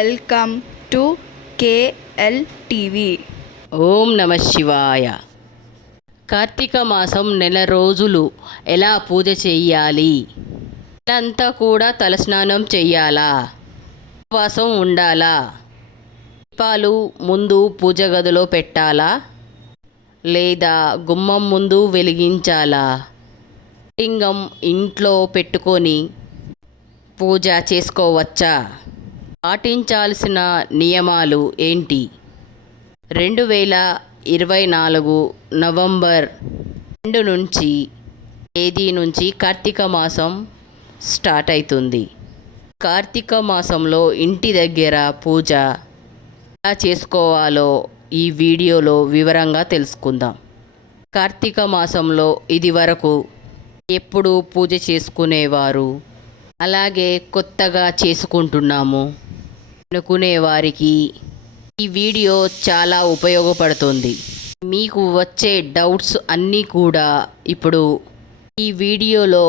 Welcome to KLTV. ఓం నమ శివాయ. కార్తీక మాసం నెల రోజులు ఎలా పూజ చెయ్యాలి? నెలంతా కూడా తలస్నానం చెయ్యాలా? ఉపవాసం ఉండాలా? దీపాలు ముందు పూజ గదిలో పెట్టాలా లేదా గుమ్మం ముందు వెలిగించాలా? లింగం ఇంట్లో పెట్టుకొని పూజ చేసుకోవచ్చా? పాటించాల్సిన నియమాలు ఏంటి? 2024 నవంబర్ 2 నుంచి తేదీ నుంచి కార్తీక మాసం స్టార్ట్ అవుతుంది. కార్తీక మాసంలో ఇంటి దగ్గర పూజ ఎలా చేసుకోవాలో ఈ వీడియోలో వివరంగా తెలుసుకుందాం. కార్తీక మాసంలో ఇది వరకు ఎప్పుడు పూజ చేసుకునేవారు, అలాగే కొత్తగా చేసుకుంటున్నాము అనుకునే వారికి ఈ వీడియో చాలా ఉపయోగపడుతుంది. మీకు వచ్చే డౌట్స్ అన్నీ కూడా ఇప్పుడు ఈ వీడియోలో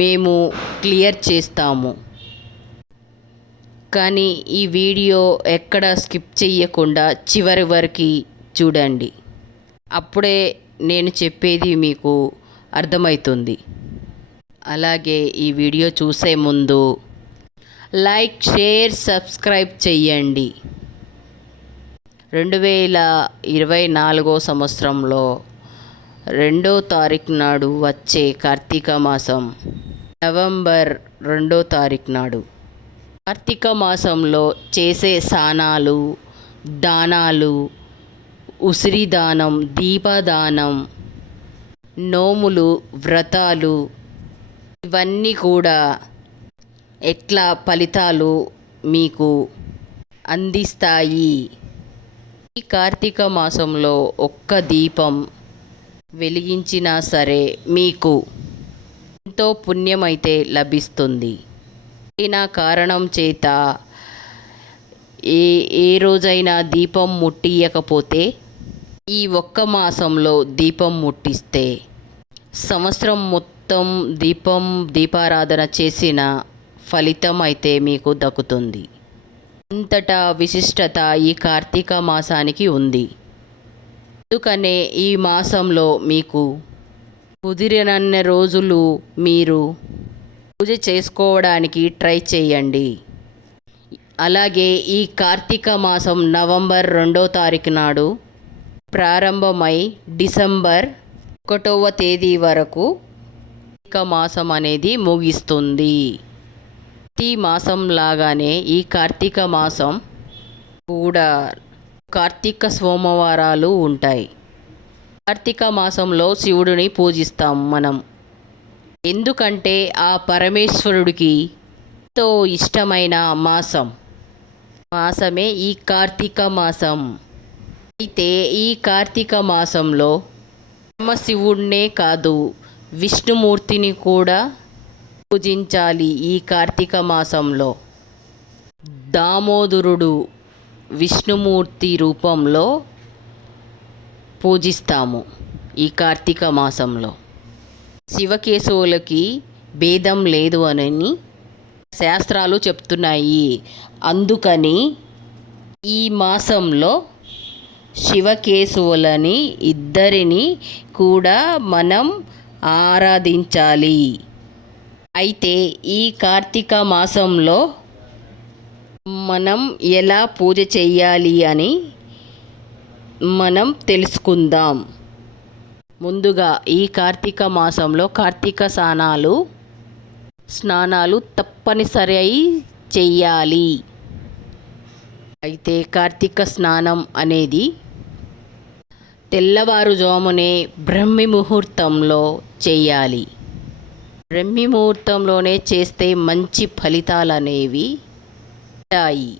మేము క్లియర్ చేస్తాము. కానీ ఈ వీడియో ఎక్కడ స్కిప్ చేయకుండా చివరి వరకు చూడండి. అప్పుడే నేను చెప్పేది మీకు అర్థమవుతుంది. అలాగే ఈ వీడియో చూసే ముందు లైక్, షేర్, సబ్స్క్రైబ్ చేయండి. 2024 సంవత్సరంలో 2వ తారీఖు నాడు వచ్చే కార్తీక మాసం నవంబర్ 2వ తారీఖు నాడు. కార్తీక మాసంలో చేసే స్నానాలు, దానాలు, ఉసిరి దానం, దీపదానం, నోములు, వ్రతాలు ఇవన్నీ కూడా ఎట్లా ఫలితాలు మీకు అందిస్తాయి? ఈ కార్తీక మాసంలో ఒక్క దీపం వెలిగించినా సరే మీకు ఎంతో పుణ్యమైతే లభిస్తుంది. అయినా కారణం చేత ఏ రోజైనా దీపం ముట్టియకపోతే ఈ ఒక్క మాసంలో దీపం ముట్టిస్తే సంవత్సరం మొత్తం దీపారాధన చేసిన ఫలితం అయితే మీకు దక్కుతుంది. అంతటా విశిష్టత ఈ కార్తీక మాసానికి ఉంది. అందుకనే ఈ మాసంలో మీకు కుదిరినన్ని రోజులు మీరు పూజ చేసుకోవడానికి ట్రై చేయండి. అలాగే ఈ కార్తీక మాసం నవంబర్ 2వ తారీఖు నాడు ప్రారంభమై డిసెంబర్ 1వ తేదీ వరకు కార్తీక మాసం అనేది ముగిస్తుంది. ప్రతి మాసం లాగానే ఈ కార్తీక మాసం కూడా కార్తీక సోమవారాలు ఉంటాయి. కార్తీక మాసంలో శివుడిని పూజిస్తాం మనం. ఎందుకంటే ఆ పరమేశ్వరుడికి ఎంతో ఇష్టమైన మాసమే ఈ కార్తీక మాసం. అయితే ఈ కార్తీక మాసంలో పరమశివుడినే కాదు, విష్ణుమూర్తిని కూడా పూజించాలి. ఈ కార్తీక మాసంలో దామోదరుడు విష్ణుమూర్తి రూపంలో పూజిస్తాము. ఈ కార్తీక మాసంలో శివకేశవులకి భేదం లేదు అని శాస్త్రాలు చెప్తున్నాయి. అందుకని ఈ మాసంలో శివకేశవులని ఇద్దరిని కూడా మనం ఆరాధించాలి. అయితే ఈ కార్తీక మాసంలో మనం ఎలా పూజ చేయాలి అని మనం తెలుసుకుందాం. ముందుగా ఈ కార్తీక మాసంలో కార్తీక స్నానాలు తప్పనిసరి చెయ్యాలి. అయితే కార్తీక స్నానం అనేది తెల్లవారుజామునే బ్రహ్మి ముహూర్తంలో చేయాలి. బ్రహ్మి ముహూర్తంలోనే చేస్తే మంచి ఫలితాలు అనేవి ఉంటాయి.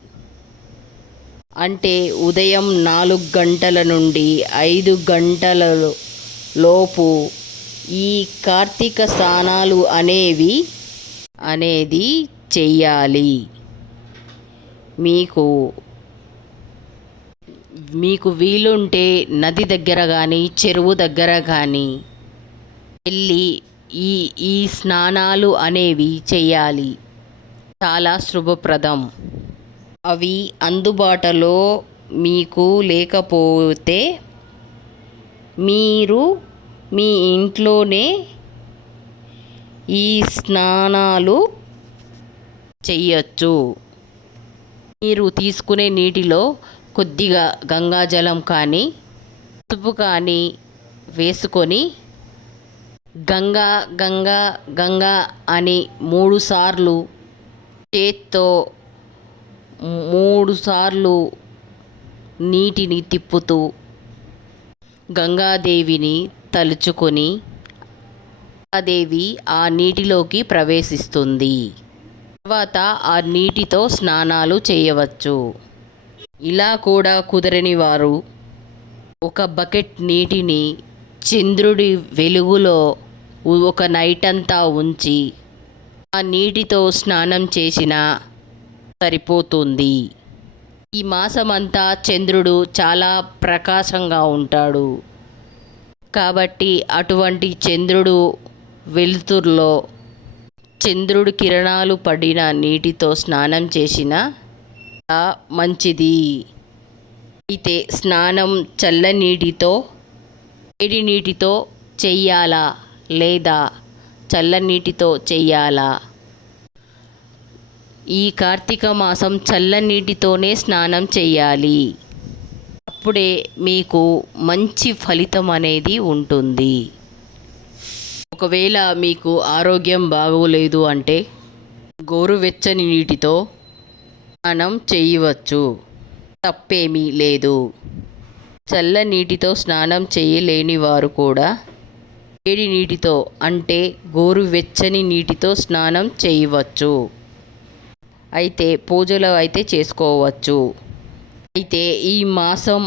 అంటే ఉదయం 4 గంటల నుండి 5 గంటల లోపు ఈ కార్తీక స్నానాలు అనేది చెయ్యాలి. మీకు వీలుంటే నది దగ్గర కానీ చెరువు దగ్గర కానీ వెళ్ళి ఈ స్నానాలు అనేవి చేయాలి. చాలా శుభప్రదం. అవి అందుబాటులో మీకు లేకపోతే మీరు మీ ఇంట్లోనే ఈ స్నానాలు చెయ్యొచ్చు. మీరు తీసుకునే నీటిలో కొద్దిగా గంగాజలం కానీ పసుపు కానీ వేసుకొని గంగా గంగా గంగా అని 3 సార్లు చేత్తో 3 సార్లు నీటిని తిప్పుతూ గంగాదేవిని తలుచుకొని గంగాదేవి ఆ నీటిలోకి ప్రవేశిస్తుంది. తర్వాత ఆ నీటితో స్నానాలు చేయవచ్చు. ఇలా కూడా కుదరని వారు ఒక బకెట్ నీటిని చంద్రుడి వెలుగులో ఒక నైట్ అంతా ఉంచి ఆ నీటితో స్నానం చేసినా సరిపోతుంది. ఈ మాసమంతా చంద్రుడు చాలా ప్రకాశంగా ఉంటాడు కాబట్టి అటువంటి చంద్రుడు వెలుతురులో చంద్రుడి కిరణాలు పడిన నీటితో స్నానం చేసినా మంచిది. అయితే స్నానం చల్లనీటితో వేడి నీటితో చెయ్యాలా లేదా చల్లనీటితో చెయ్యాలా? ఈ కార్తీక మాసం చల్లనీటితోనే స్నానం చెయ్యాలి. అప్పుడే మీకు మంచి ఫలితం అనేది ఉంటుంది. ఒకవేళ మీకు ఆరోగ్యం బాగోలేదు అంటే గోరువెచ్చని నీటితో స్నానం చేయవచ్చు, తప్పేమీ లేదు. చల్లనీటితో స్నానం చేయలేని వారు కూడా వేడి నీటితో అంటే గోరువెచ్చని నీటితో స్నానం చేయవచ్చు. అయితే పూజలు అయితే చేసుకోవచ్చు. అయితే ఈ మాసం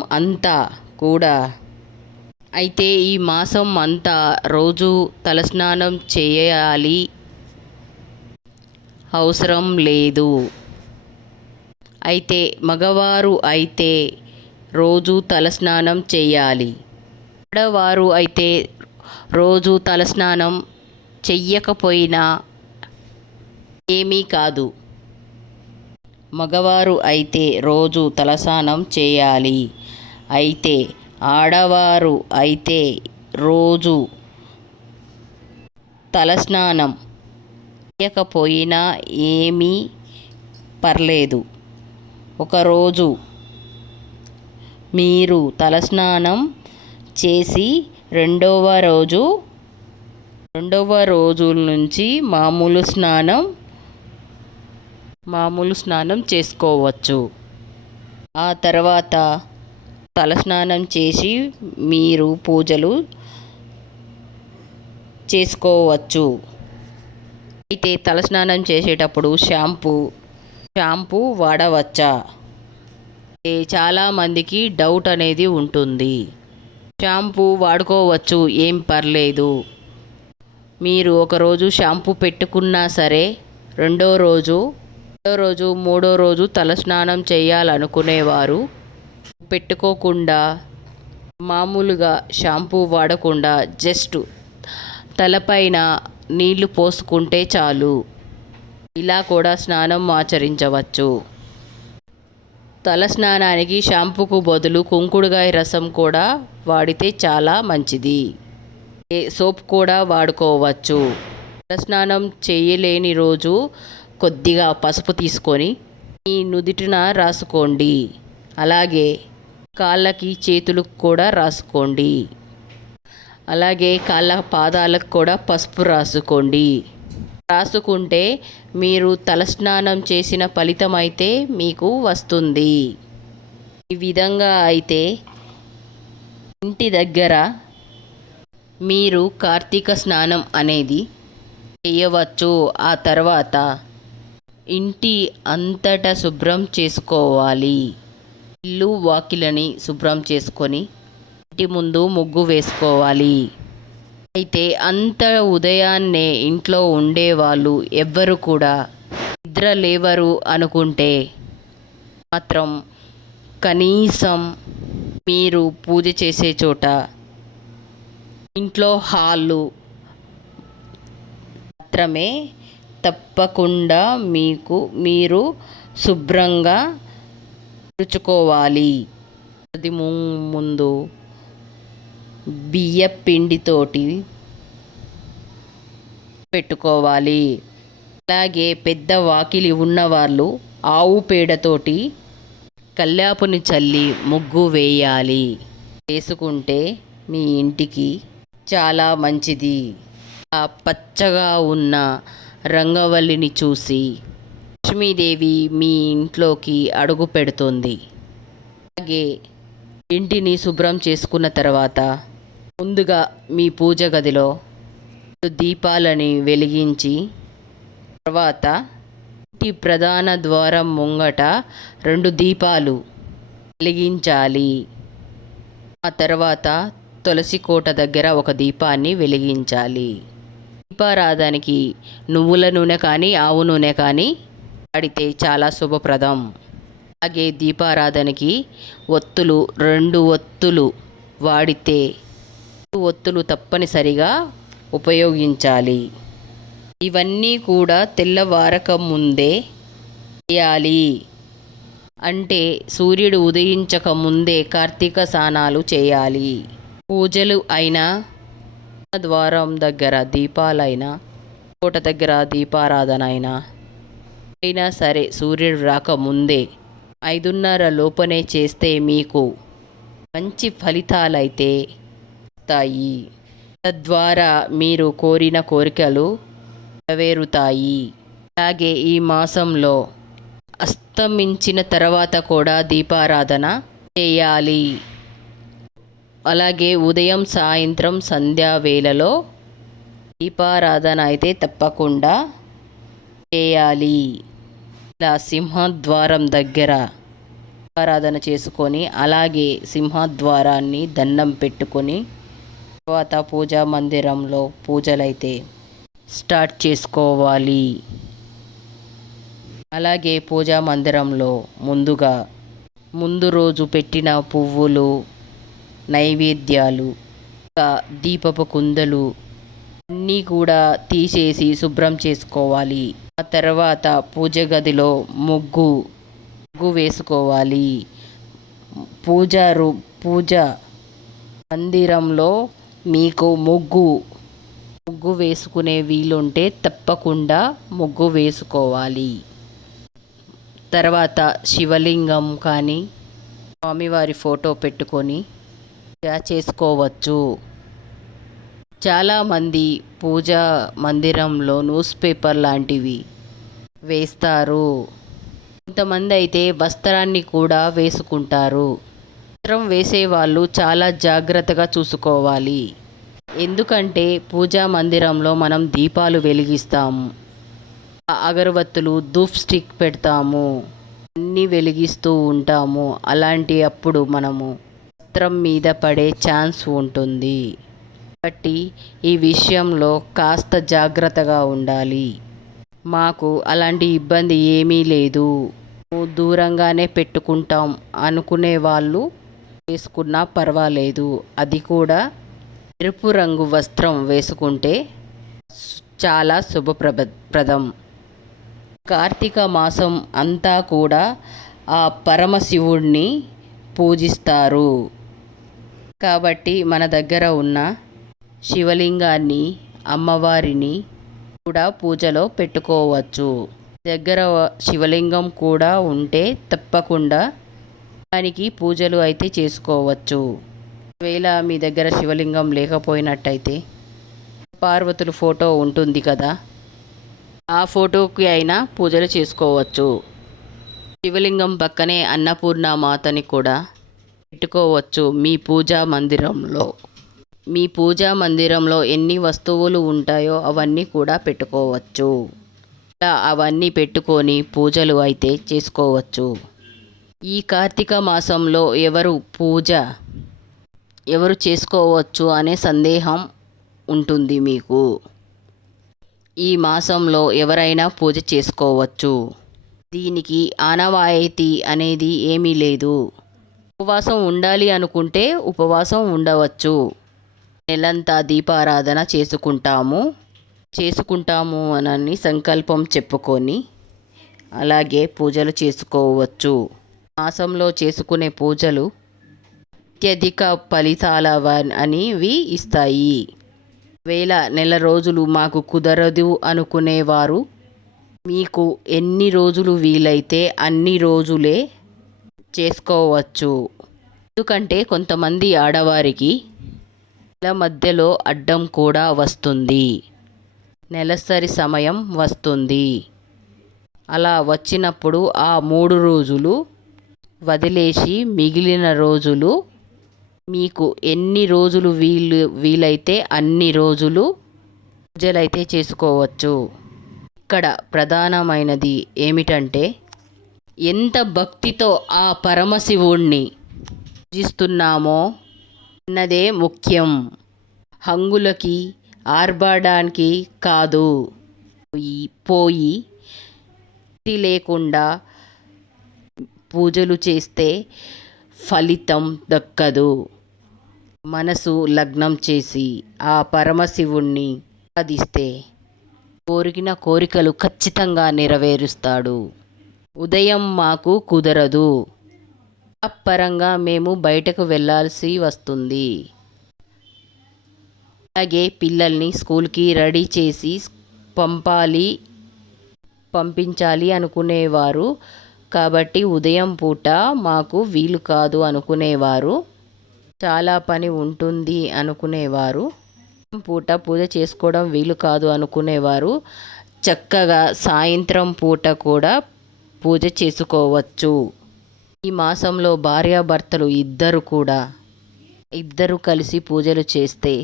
అంతా రోజు తలస్నానం చేయాలి అవసరం లేదు. అయితే మగవారు అయితే రోజు తలస్నానం చేయాలి. ఆడవారు అయితే రోజు తలస్నానం చెయ్యకపోయినా ఏమీ కాదు. మగవారు అయితే రోజు తలస్నానం చేయాలి. అయితే ఆడవారు అయితే రోజు తలస్నానం చేయకపోయినా ఏమీ పర్లేదు. ఒకరోజు మీరు తలస్నానం చేసి రెండవ రోజు నుంచి మామూలు స్నానం చేసుకోవచ్చు. ఆ తర్వాత తలస్నానం చేసి మీరు పూజలు చేసుకోవచ్చు. అయితే తలస్నానం చేసేటప్పుడు షాంపూ వాడవచ్చా? చాలామందికి డౌట్ అనేది ఉంటుంది. షాంపూ వాడుకోవచ్చు, ఏం పర్లేదు. మీరు ఒకరోజు షాంపూ పెట్టుకున్నా సరే రెండో రోజు మూడో రోజు తలస్నానం చేయాలనుకునేవారు పెట్టుకోకుండా మామూలుగా షాంపూ వాడకుండా జస్ట్ తలపైన నీళ్లు పోసుకుంటే చాలు. ఇలా కూడా స్నానం ఆచరించవచ్చు. తలస్నానానికి షాంపూకు బదులు కుంకుడుగాయ రసం కూడా వాడితే చాలా మంచిది. సోప్ కూడా వాడుకోవచ్చు. తలస్నానం చేయలేని రోజు కొద్దిగా పసుపు తీసుకొని మీ నుదిటిన రాసుకోండి. అలాగే కాళ్ళకి చేతులకు కూడా రాసుకోండి. అలాగే కాళ్ళ పాదాలకు కూడా పసుపు రాసుకోండి. రాసుకుంటే మీరు తలస్నానం చేసిన ఫలితం అయితే మీకు వస్తుంది. ఈ విధంగా అయితే ఇంటి దగ్గర మీరు కార్తీక స్నానం అనేది చేయవచ్చు. ఆ తర్వాత ఇంటి అంతటా శుభ్రం చేసుకోవాలి. ఇల్లు వాకిలని శుభ్రం చేసుకొని ఇంటి ముందు ముగ్గు వేసుకోవాలి. అయితే అంత ఉదయాన్నే ఇంట్లో ఉండేవాళ్ళు ఎవ్వరు కూడా నిద్ర లేవరు అనుకుంటే మాత్రం కనీసం మీరు పూజ చేసే చోట ఇంట్లో హాలు మాత్రమే తప్పకుండా మీరు శుభ్రంగా రుచుకోవాలి. అది ముందు బియ్య పిండితోటి పెట్టుకోవాలి. అలాగే పెద్ద వాకిలి ఉన్నవాళ్ళు ఆవు పేడతోటి కల్లాపుని చల్లి ముగ్గు వేయాలి. వేసుకుంటే మీ ఇంటికి చాలా మంచిది. ఆ పచ్చగా ఉన్న రంగవల్లిని చూసి లక్ష్మీదేవి మీ ఇంట్లోకి అడుగు పెడుతుంది. అలాగే ఇంటిని శుభ్రం చేసుకున్న తర్వాత ముందుగా మీ పూజ గదిలో దీపాలని వెలిగించి తర్వాత ఇంటి ప్రధాన ద్వారం ముంగట 2 దీపాలు వెలిగించాలి. ఆ తర్వాత తులసి కోట దగ్గర ఒక దీపాన్ని వెలిగించాలి. దీపారాధనకి నువ్వుల నూనె కానీ ఆవు నూనె కానీ వాడితే చాలా శుభప్రదం. అలాగే దీపారాధనకి ఒత్తులు 2 ఒత్తులు వాడితే 2 ఒత్తులు తప్పనిసరిగా ఉపయోగించాలి. ఇవన్నీ కూడా తెల్లవారక ముందే చేయాలి. అంటే సూర్యుడు ఉదయించక ముందే కార్తీక స్నానాలు చేయాలి. పూజలు అయినా ద్వారం దగ్గర దీపాలైనా కోట దగ్గర దీపారాధన అయినా సరే సూర్యుడు రాకముందే 5:30 లోపనే చేస్తే మీకు మంచి ఫలితాలైతే వస్తాయి. తద్వారా మీరు కోరిన కోరికలు నెరవేరుతాయి. అలాగే ఈ మాసంలో అస్తమించిన తర్వాత కూడా దీపారాధన చేయాలి. అలాగే ఉదయం సాయంత్రం సంధ్యా వేళలో దీపారాధన అయితే తప్పకుండా చేయాలి. ఇలా సింహద్వారం దగ్గర దీపారాధన చేసుకొని అలాగే సింహద్వారాన్ని దండం పెట్టుకొని తర్వాత పూజా మందిరంలో పూజలైతే స్టార్ట్ చేసుకోవాలి. అలాగే పూజా మందిరంలో ముందు రోజు పెట్టిన పువ్వులు నైవేద్యాలు దీపపు కుందలు అన్నీ కూడా తీసేసి శుభ్రం చేసుకోవాలి. ఆ తర్వాత పూజ గదిలో ముగ్గు వేసుకోవాలి. పూజ మందిరంలో మీకు ముగ్గు వేసుకునే వీలుంటే తప్పకుండా ముగ్గు వేసుకోవాలి. తర్వాత శివలింగం కానీ స్వామివారి ఫోటో పెట్టుకొని పూజ చేసుకోవచ్చు. చాలామంది పూజా మందిరంలో న్యూస్ పేపర్ లాంటివి వేస్తారు. కొంతమంది అయితే వస్త్రాన్ని కూడా వేసుకుంటారు. వస్త్రం వేసేవాళ్ళు చాలా జాగ్రత్తగా చూసుకోవాలి. ఎందుకంటే పూజా మందిరంలో మనం దీపాలు వెలిగిస్తాము, అగరబత్తులు ధూప్ స్టిక్ పెడతాము, అన్నీ వెలిగిస్తూ ఉంటాము. అలాంటి అప్పుడు మనము వస్త్రం మీద పడే ఛాన్స్ ఉంటుంది. కాబట్టి ఈ విషయంలో కాస్త జాగ్రత్తగా ఉండాలి. మాకు అలాంటి ఇబ్బంది ఏమీ లేదు, దూరంగానే పెట్టుకుంటాం అనుకునే వాళ్ళు వేసుకున్నా పర్వాలేదు. అది కూడా ఎరుపు రంగు వస్త్రం వేసుకుంటే చాలా శుభప్రదం. కార్తీక మాసం అంతా కూడా ఆ పరమశివుడిని పూజిస్తారు. కాబట్టి మన దగ్గర ఉన్న శివలింగాన్ని అమ్మవారిని కూడా పూజలో పెట్టుకోవచ్చు. దగ్గర శివలింగం కూడా ఉంటే తప్పకుండా దానికి పూజలు అయితే చేసుకోవచ్చు. ఒకవేళ మీ దగ్గర శివలింగం లేకపోయినట్టయితే పార్వతుల ఫోటో ఉంటుంది కదా, ఆ ఫోటోకి అయినా పూజలు చేసుకోవచ్చు. శివలింగం పక్కనే అన్నపూర్ణ మాతని కూడా పెట్టుకోవచ్చు. మీ పూజా మందిరంలో ఎన్ని వస్తువులు ఉంటాయో అవన్నీ కూడా పెట్టుకోవచ్చు. ఇలా అవన్నీ పెట్టుకొని పూజలు అయితే చేసుకోవచ్చు. ఈ కార్తీక మాసంలో ఎవరు చేసుకోవచ్చు అనే సందేహం ఉంటుంది మీకు. ఈ మాసంలో ఎవరైనా పూజ చేసుకోవచ్చు. దీనికి ఆనవాయితీ అనేది ఏమీ లేదు. ఉపవాసం ఉండాలి అనుకుంటే ఉపవాసం ఉండవచ్చు. నెలంతా దీపారాధన చేసుకుంటాము అని సంకల్పం చెప్పుకొని అలాగే పూజలు చేసుకోవచ్చు. మాసంలో చేసుకునే పూజలు అత్యధిక అనేవి ఇస్తాయి. నెల రోజులు మాకు కుదరదు అనుకునేవారు మీకు ఎన్ని రోజులు వీలైతే అన్ని రోజులే చేసుకోవచ్చు. ఎందుకంటే కొంతమంది ఆడవారికి నెల మధ్యలో అడ్డం కూడా వస్తుంది, నెలసరి సమయం వస్తుంది. అలా వచ్చినప్పుడు ఆ 3 రోజులు వదిలేసి మిగిలిన రోజులు మీకు ఎన్ని రోజులు వీలైతే అన్ని రోజులు పూజలైతే చేసుకోవచ్చు. ఇక్కడ ప్రధానమైనది ఏమిటంటే ఎంత భక్తితో ఆ పరమశివుణ్ణి పూజిస్తున్నామో అన్నదే ముఖ్యం. హంగులకి ఆర్భాడానికి కాదు. పోయి భక్తి లేకుండా పూజలు చేస్తే ఫలితం దక్కదు. మనసు లగ్నం చేసి ఆ పరమశివుణ్ణి ఆరాధిస్తే కోరిన కోరికలు ఖచ్చితంగా నెరవేరుస్తాడు. ఉదయం మాకు కుదరదు, పరంగా మేము బయటకు వెళ్ళాల్సి వస్తుంది. అలాగే పిల్లల్ని స్కూల్కి రెడీ చేసి పంపించాలి అనుకునేవారు కాబట్టి ఉదయం పూట మాకు వీలు కాదు అనుకునేవారు, చాలా పని ఉంటుంది అనుకునేవారు, పూట పూజ చేసుకోవడం వీలు కాదు అనుకునేవారు చక్కగా సాయంత్రం పూట కూడా పూజ చేసుకోవచ్చు. ఈ మాసంలో భార్యాభర్తలు ఇద్దరు కలిసి పూజలు చేస్తే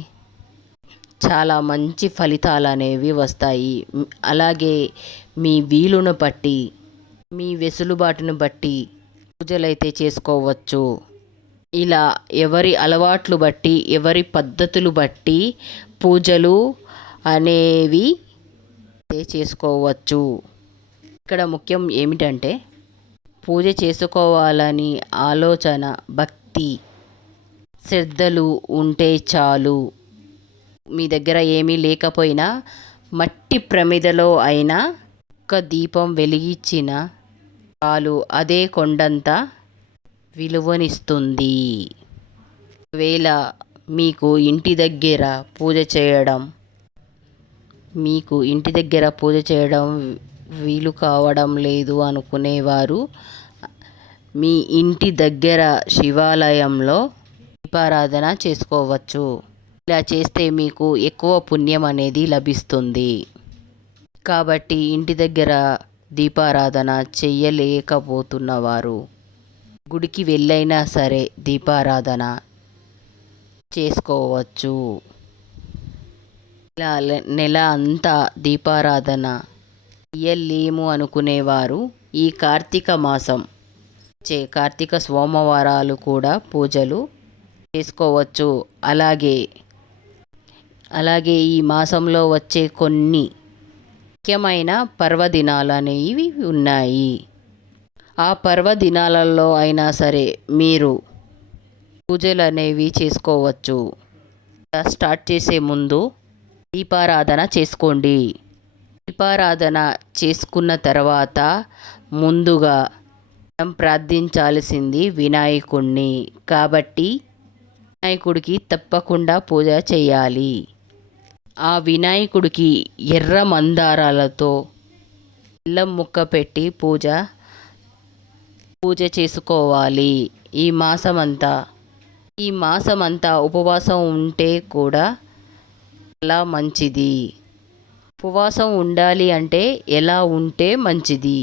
చాలా మంచి ఫలితాలు అనేవి వస్తాయి. అలాగే మీ వీలును బట్టి మీ వెసులుబాటును బట్టి పూజలైతే చేసుకోవచ్చు. ఇలా ఎవరి అలవాట్లు బట్టి ఎవరి పద్ధతులు బట్టి పూజలు అనేవి చేసుకోవచ్చు. ఇక్కడ ముఖ్యం ఏమిటంటే పూజ చేసుకోవాలని ఆలోచన, భక్తి, శ్రద్ధలు ఉంటే చాలు. మీ దగ్గర ఏమీ లేకపోయినా మట్టి ప్రమిదలో అయినా ఒక దీపం వెలిగించిన చాలు, అదే కొండంత విలువనిస్తుంది. మీకు ఇంటి దగ్గర పూజ చేయడం వీలు కావడం లేదు అనుకునేవారు మీ ఇంటి దగ్గర శివాలయంలో దీపారాధన చేసుకోవచ్చు. ఇలా చేస్తే మీకు ఎక్కువ పుణ్యం అనేది లభిస్తుంది. కాబట్టి ఇంటి దగ్గర దీపారాధన చెయ్యలేకపోతున్నవారు గుడికి వెళ్ళైనా సరే దీపారాధన చేసుకోవచ్చు. ఇలా నెల అంతా దీపారాధన చెయ్యలేము అనుకునేవారు ఈ కార్తీక మాసం కార్తీక సోమవారాలు కూడా పూజలు చేసుకోవచ్చు. అలాగే ఈ మాసంలో వచ్చే కొన్ని ముఖ్యమైన పర్వదినాలు అనేవి ఉన్నాయి. ఆ పర్వదినాలలో అయినా సరే మీరు పూజలు అనేవి చేసుకోవచ్చు. స్టార్ట్ చేసే ముందు దీపారాధన చేసుకోండి. దీపారాధన చేసుకున్న తర్వాత ముందుగా మనం ప్రార్థించాల్సింది వినాయకుడిని. కాబట్టి వినాయకుడికి తప్పకుండా పూజ చేయాలి. ఆ వినాయకుడికి ఎర్ర మందారాలతో బెల్లం ముక్క పెట్టి పూజ చేసుకోవాలి. ఈ మాసమంతా ఉపవాసం ఉంటే కూడా చాలా మంచిది. ఉపవాసం ఉండాలి అంటే ఎలా ఉంటే మంచిది?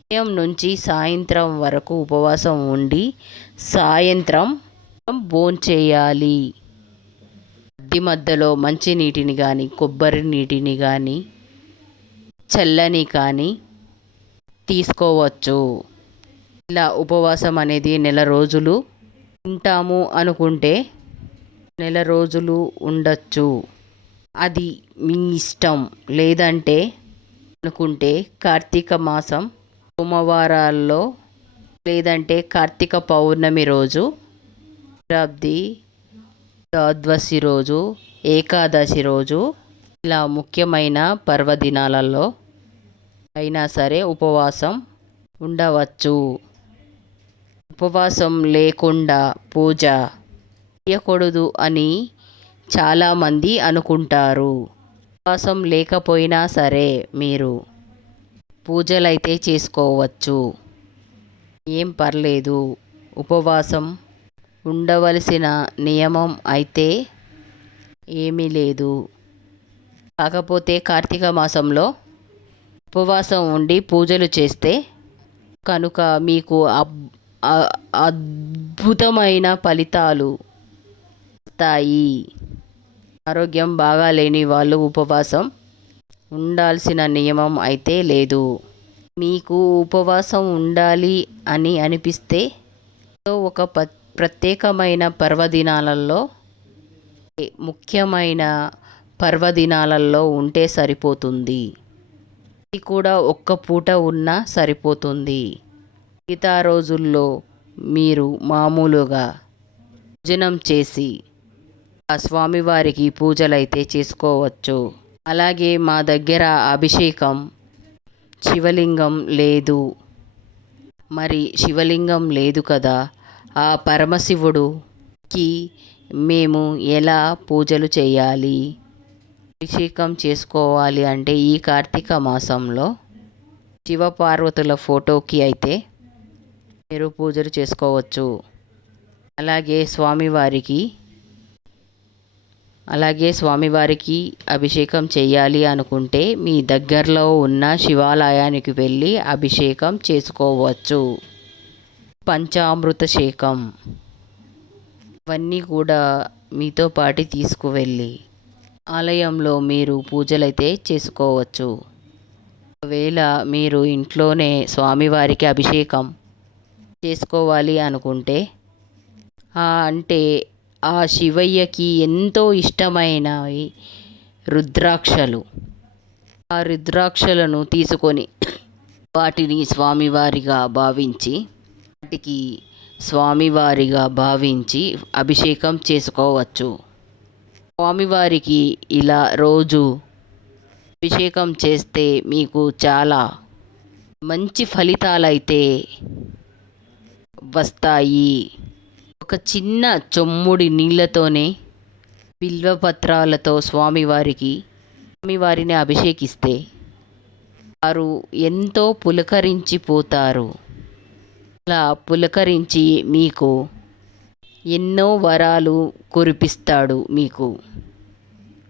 ఉదయం నుంచి సాయంత్రం వరకు ఉపవాసం ఉండి సాయంత్రం భోంచేయాలి. మధ్యలో మంచి నీటిని కానీ కొబ్బరి నీటిని కానీ చల్లని కానీ తీసుకోవచ్చు. ఇలా ఉపవాసం అనేది నెల రోజులు ఉంటాము అనుకుంటే నెల రోజులు ఉండొచ్చు, అది మీ ఇష్టం. లేదంటే అనుకుంటే కార్తీక మాసం సోమవారాల్లో లేదంటే కార్తీక పౌర్ణమి రోజు, ద్వాదశి రోజు, ఏకాదశి రోజు ఇలా ముఖ్యమైన పర్వదినాలలో అయినా సరే ఉపవాసం ఉండవచ్చు. ఉపవాసం లేకుండా పూజ చేయకూడదు అని చాలామంది అనుకుంటారు. ఉపవాసం లేకపోయినా సరే మీరు పూజలైతే చేసుకోవచ్చు, ఏం పర్లేదు. ఉపవాసం ఉండవలసిన నియమం అయితే ఏమీ లేదు. కాకపోతే కార్తీక మాసంలో ఉపవాసం ఉండి పూజలు చేస్తే కనుక మీకు అద్భుతమైన ఫలితాలు వస్తాయి. ఆరోగ్యం బాగాలేని వాళ్ళు ఉపవాసం ఉండాల్సిన నియమం అయితే లేదు. మీకు ఉపవాసం ఉండాలి అని అనిపిస్తే ఒక ప్రత్యేకమైన పర్వదినాలలో, ముఖ్యమైన పర్వదినాలలో ఉంటే సరిపోతుంది. ఇది కూడా ఒక్క పూట ఉన్నా సరిపోతుంది. మిగతా రోజుల్లో మీరు మామూలుగా భోజనం చేసి ఆ స్వామివారికి పూజలైతే చేసుకోవచ్చు. అలాగే మా దగ్గర అభిషేకం శివలింగం లేదు. మరి శివలింగం లేదు కదా, ఆ పరమశివుడుకి మేము ఎలా పూజలు చేయాలి, అభిషేకం చేసుకోవాలి అంటే ఈ కార్తీక మాసంలో శివపార్వతుల ఫోటోకి అయితే మీరు పూజలు చేసుకోవచ్చు. అలాగే స్వామివారికి అభిషేకం చేయాలి అనుకుంటే మీ దగ్గరలో ఉన్న శివాలయానికి వెళ్ళి అభిషేకం చేసుకోవచ్చు. పంచామృతశేకం ఇవన్నీ కూడా మీతో పాటు తీసుకువెళ్ళి ఆలయంలో మీరు పూజలైతే చేసుకోవచ్చు. ఒకవేళ మీరు ఇంట్లోనే స్వామివారికి అభిషేకం చేసుకోవాలి అనుకుంటే అంటే ఆ శివయ్యకి ఎంతో ఇష్టమైనవి రుద్రాక్షలు. ఆ రుద్రాక్షలను తీసుకొని వాటికి స్వామివారిగా భావించి అభిషేకం చేసుకోవచ్చు. స్వామివారికి ఇలా రోజు అభిషేకం చేస్తే మీకు చాలా మంచి ఫలితాలైతే వస్తాయి. ఒక చిన్న చెమ్ముడి నీళ్ళతోనే బిల్వపత్రాలతో స్వామివారిని అభిషేకిస్తే వారు ఎంతో పులకరించిపోతారు. అలా పులకరించి మీకు ఎన్నో వరాలు కురిపిస్తాడు మీకు.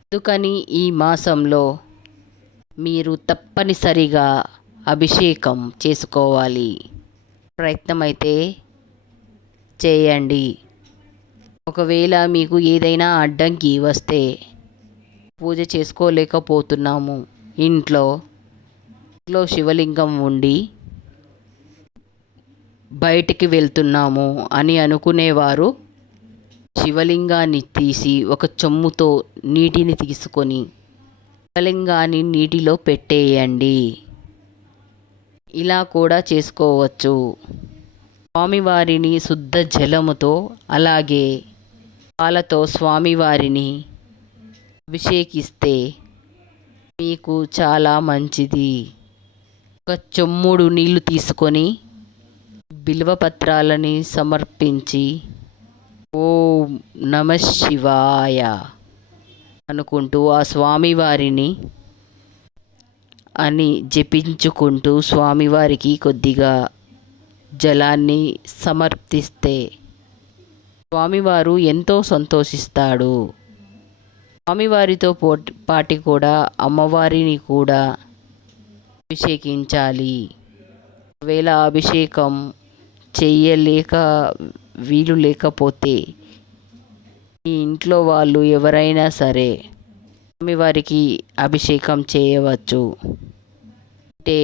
అందుకని ఈ మాసంలో మీరు తప్పనిసరిగా అభిషేకం చేసుకోవాలి. ప్రయత్నం అయితే చేయండి. ఒకవేళ మీకు ఏదైనా అడ్డంకి వస్తే, పూజ చేసుకోలేకపోతున్నాము, ఇంట్లో శివలింగం ఉండి బయటికి వెళ్తున్నాము అని అనుకునేవారు శివలింగాన్ని తీసి ఒక చెంబుతో నీటిని తీసుకొని శివలింగాన్ని నీటిలో పెట్టేయండి. ఇలా కూడా చేసుకోవచ్చు. స్వామివారిని శుద్ధ జలముతో అలాగే పాలతో స్వామివారిని అభిషేకిస్తే మీకు చాలా మంచిది. ఒక చెమ్ముడు నీళ్లు తీసుకొని బిల్వపత్రాలని సమర్పించి ఓం నమః శివాయ అనుకుంటూ ఆ స్వామివారిని అని జపించుకుంటూ స్వామివారికి కొద్దిగా జలాన్ని సమర్పిస్తే స్వామివారు ఎంతో సంతోషిస్తాడు. స్వామివారితో పాటు కూడా అమ్మవారిని కూడా అభిషేకించాలి. ఒకవేళ అభిషేకం వీలు లేకపోతే మీ ఇంట్లో వాళ్ళు ఎవరైనా సరే స్వామివారికి అభిషేకం చేయవచ్చు. అంటే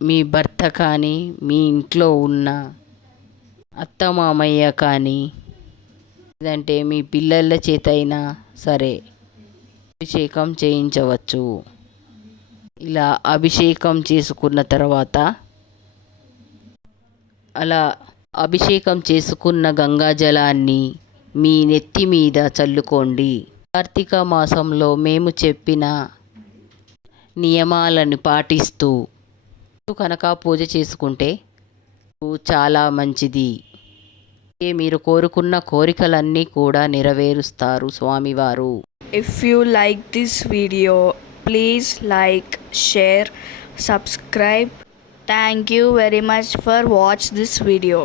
మీ భర్త కానీ, మీ ఇంట్లో ఉన్న అత్తమామయ్య కానీ, లేదంటే మీ పిల్లల చేత అయినా సరే అభిషేకం చేయించవచ్చు. ఇలా అభిషేకం చేసుకున్న తర్వాత అలా అభిషేకం చేసుకున్న గంగాజలాన్ని మీ నెత్తి మీద చల్లుకోండి. కార్తీక మాసంలో మేము చెప్పిన నియమాలను పాటిస్తూ కనుక పూజ చేసుకుంటే చాలా మంచిది. మీరు కోరుకున్న కోరికలన్నీ కూడా నెరవేరుస్తారు స్వామివారు. If you like this video, please like, share, subscribe. Thank you very much for watch this video.